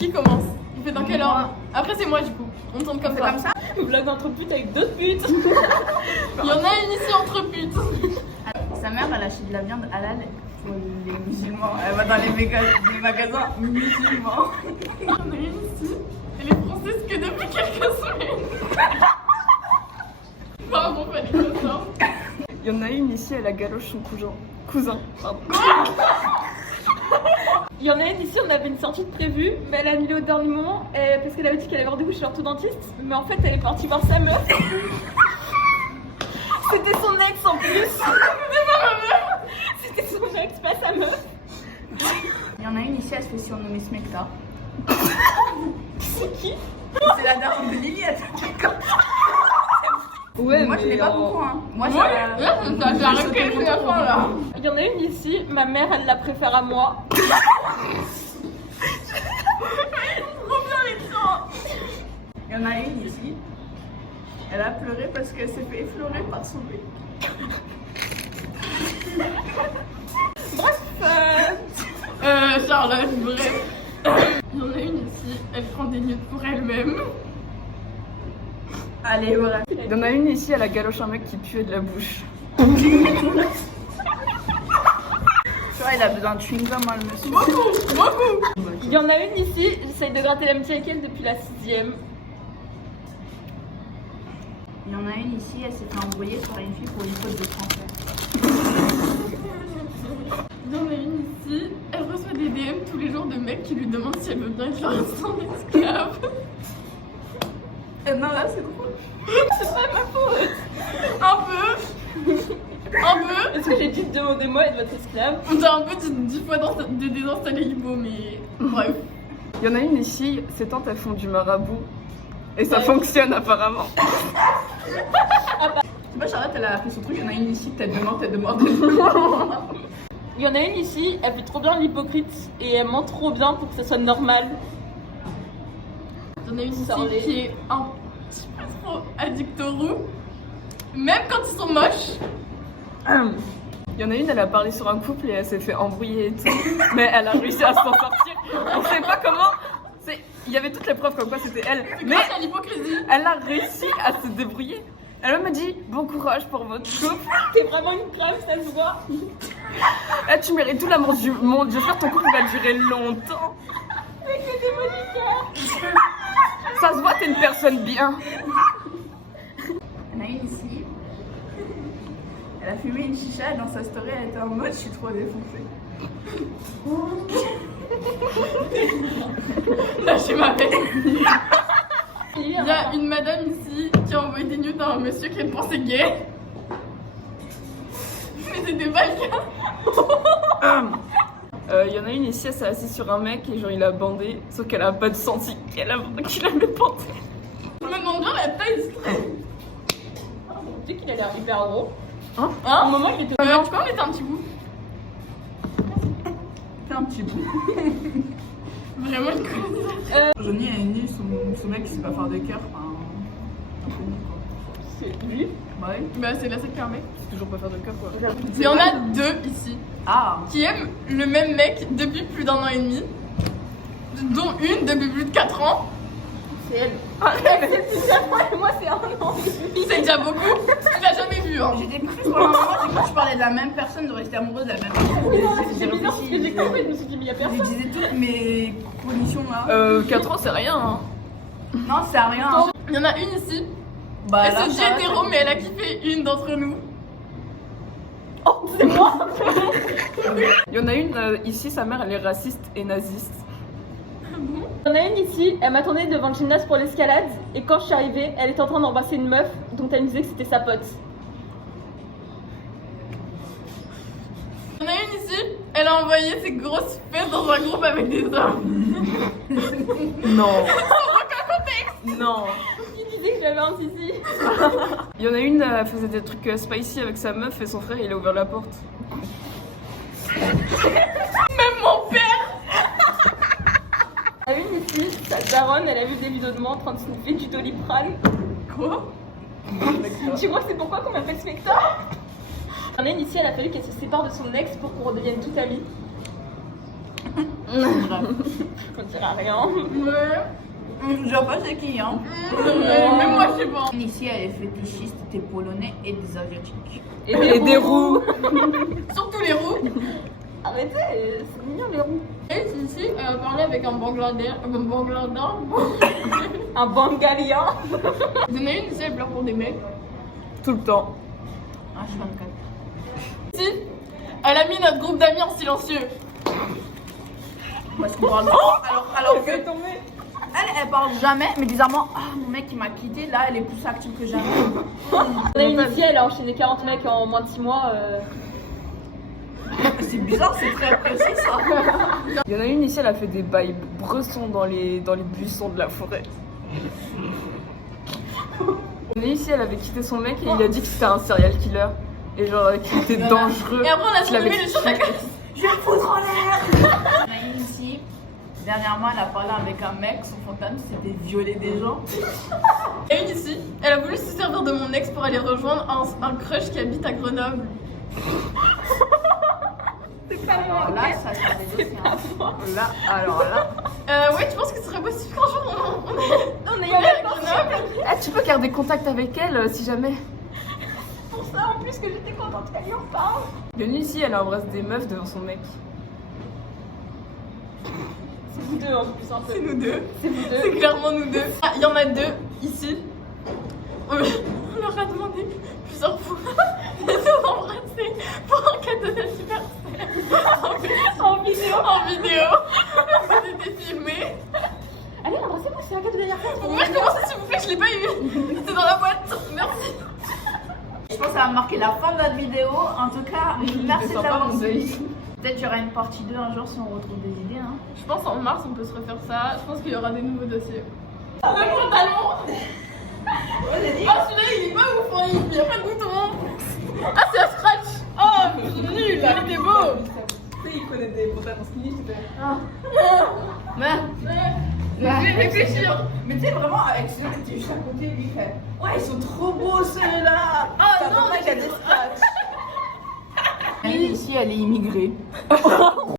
Qui commence? On fait dans quel ordre? Après c'est moi du coup. On tourne comme ça. Vlog entre putes avec d'autres putes. Il y en a une ici entre putes. Sa mère, elle achète de la viande halal pour les musulmans. Elle va dans les magasins musulmans. Il y en a une ici. Elle est française que depuis quelques semaines. Pardon, fallait que ça sorte. Il y en a une ici, elle a galoche son cousin. Pardon. Il y en a une ici, on avait une sortie de prévue, mais elle a annulé au dernier moment parce qu'elle avait dit qu'elle avait rendez-vous chez l'orthodontiste. Mais en fait, elle est partie voir sa meuf. C'était son ex en plus. C'était pas ma meuf. C'était son ex, pas sa meuf. Il y en a une ici, elle se fait surnommer Smecta. C'est qui? C'est la daronne de Lily, elle t'inquiète. Ouais, moi je n'ai pas beaucoup, hein. Moi, Là, j'ai arrêté la fin là. Il y en a une ici, ma mère, elle la préfère à moi. Trop bien l'écran. Il y en a une ici. Elle a pleuré parce qu'elle s'est fait effleurer par son mec. Bref, Charlotte, bref. Il y en a une ici, elle prend des nudes pour elle-même. Allez, voilà. il y en a une ici, elle a galoche un mec qui puait de la bouche. Tu vois, il a besoin de chewing-gum, hein, le monsieur. Beaucoup. Il y en a une ici, j'essaye de gratter l'amitié avec elle depuis la 6ème. Il y en a une ici, elle s'est fait embrouiller par une fille pour une faute de français. Il y en a une ici, elle reçoit des DM tous les jours de mecs qui lui demandent si elle veut bien être leur instant esclave. Non, là, c'est drôle. C'est pas ma faute. Un peu. Est-ce que j'ai dit demandez-moi être votre esclave? On t'a un peu dit 10 fois de désinstaller Ibo, mais bref. Il y en a une ici, ses tantes elles font du marabout. Et ça fonctionne apparemment. Tu vois, Charlotte, elle a fait son truc. Il y en a une ici, tête de mort, tête de mort. Il y en a une ici, elle fait trop bien l'hypocrite et elle ment trop bien pour que ça soit normal. Il y en a une ici Sorlez. qui est un petit peu trop addict aux roux. Même quand ils sont moches. Il y en a une, elle a parlé sur un couple et elle s'est fait embrouiller et tout. Mais elle a réussi à s'en sortir. On sait pas comment. Il y avait toutes les preuves comme quoi c'était elle. Mais Grâce à l'hypocrisie. elle a réussi à se débrouiller. Elle m'a dit bon courage pour votre couple. T'es vraiment une crème, ça se voit. Là, tu mérites tout l'amour du monde. J'espère que ton couple va durer longtemps. Avec les démonicats. Ça se voit, t'es une personne bien. Il y en a une ici. Elle a fumé une chicha et dans sa story, elle était en mode je suis trop défoncée. Lâchez ma tête. Il y a une madame ici qui a envoyé des nudes à un monsieur qu'elle pensait gay. Mais c'était pas le cas. Il y en a une ici, elle s'est assise sur un mec et genre il a bandé, sauf qu'elle a pas de senti qu'il avait bandé. Je me demande bien la taille. Tu sais qu'il a l'air hyper gros. Hein? À un moment il était. Tu peux en mettre un petit bout? Fais un petit bout. Vraiment une conne. Johnny a une son mec qui sait pas faire de cœur. Enfin, un peu nul, quoi. C'est lui. Ouais. Bah c'est la seule qui a un mec. Toujours pas faire de cœur quoi. Il y en a deux ici Ah. qui aiment le même mec depuis plus d'1 an et demi. Dont une depuis plus de 4 ans. C'est elle. Moi c'est un an. C'est déjà beaucoup. Tu l'as jamais vu hein. J'étais prise pendant un moment, j'ai cru que je parlais de la même personne, de rester amoureuse de la même personne. C'est bizarre parce que j'ai compris, je me suis dit mais y'a Je personne. disais toutes mes conditions là. 4 ans c'est rien hein. Non, c'est rien. Il y en a une ici. Bah, Elle là, se dit ça va, hétéro mais elle a kiffé une d'entre nous. Oh c'est moi. Il y en a une ici, sa mère elle est raciste et naziste. Il y en a une ici, elle m'attendait devant le gymnase pour l'escalade et quand je suis arrivée, elle était en train d'embrasser une meuf dont elle me disait que c'était sa pote. Il y en a une ici. Elle a envoyé ses grosses fesses dans un groupe avec des hommes. Non. Sans aucun contexte. Non. Qui disait que j'avais un sissi. Il y en a une, elle faisait des trucs spicy avec sa meuf et son frère il a ouvert la porte. Même mon père. Il y en a une ici, sa daronne, elle a vu des vidéos de moi en train de sniffer du Doliprane. Quoi? Tu vois c'est pourquoi qu'on m'appelle Smecta? Il y en a une ici, elle a fallu qu'elle se sépare de son ex pour qu'on redevienne toutes amies. On dira rien. Ouais. Je vois pas c'est qui, hein. Même moi, je sais pas. Ici, elle est fétichiste des Polonais et des Asiatiques. Et des roues. Surtout les roues. Arrêtez, c'est mignon les roues. Et ici, elle a parlé avec un Bangladais. Un bangalien. Il y en a une ici, elle pleure pour des mecs. Tout le temps. H24. Ici, elle a mis notre groupe d'amis en silencieux. Parce qu'on parle alors que tombé. elle parle jamais, mais bizarrement, mon mec il m'a quitté, là elle est plus active que jamais. On a une ici, elle a enchaîné 40 mecs en moins de 6 mois. C'est bizarre, c'est très précis ça. Il y en a une ici, elle a fait des bails bressons dans les buissons de la forêt. Il y en a ici, elle avait quitté son mec et il a dit que c'était un serial killer. Et genre qu'il était dangereux. Et après, on a qu'il avait supprimé le chien. Je vais me foutre en l'air. On a une ici, dernièrement elle a parlé avec un mec, son fantasme c'était violer des gens. Et une ici, elle a voulu se servir de mon ex pour aller rejoindre un crush qui habite à Grenoble. Alors là, ça sert des dossiers. Là, alors là. Ouais, tu penses que ce serait possible qu'un jour on aille à Grenoble? Ah, tu peux garder contact avec elle si jamais. Pour ça en plus que j'étais contente qu'elle y en parle. Il y en a une ici, elle embrasse des meufs devant son mec. C'est vous deux en plus un peu. C'est nous deux. C'est vous deux. C'est clairement nous deux. Ah, il y en a deux ici. On leur a demandé plusieurs fois de nous embrasser pour un cadeau d'anniversaire. En vidéo. En vidéo. C'était filmé. Allez, embrassez-moi, c'est un cadeau d'anniversaire. Vous pouvez recommencer s'il vous plaît, je l'ai pas eu. C'était dans la boîte. Merci. Je pense que ça va marquer la fin de notre vidéo. En tout cas, merci sympa, d'avoir mon suivi. Peut-être qu'il y aura une partie 2 un jour si on retrouve des idées. Hein. Je pense en mars on peut se refaire ça. Je pense qu'il y aura des nouveaux dossiers. Le pantalon. Ah celui-là il est pas ouf, hein. Il y a pas de bouton. Ah c'est un scratch. Oh nul, il était beau. Tu sais, il connaît des pantalons skinny, tu fais. Je vais réfléchir. Mais tu sais, vraiment, avec ceux qui étaient juste à côté, lui il fait ouais, ils sont trop beaux ceux-là. Ah non, il y a des scratchs. Elle ici, elle est immigrée.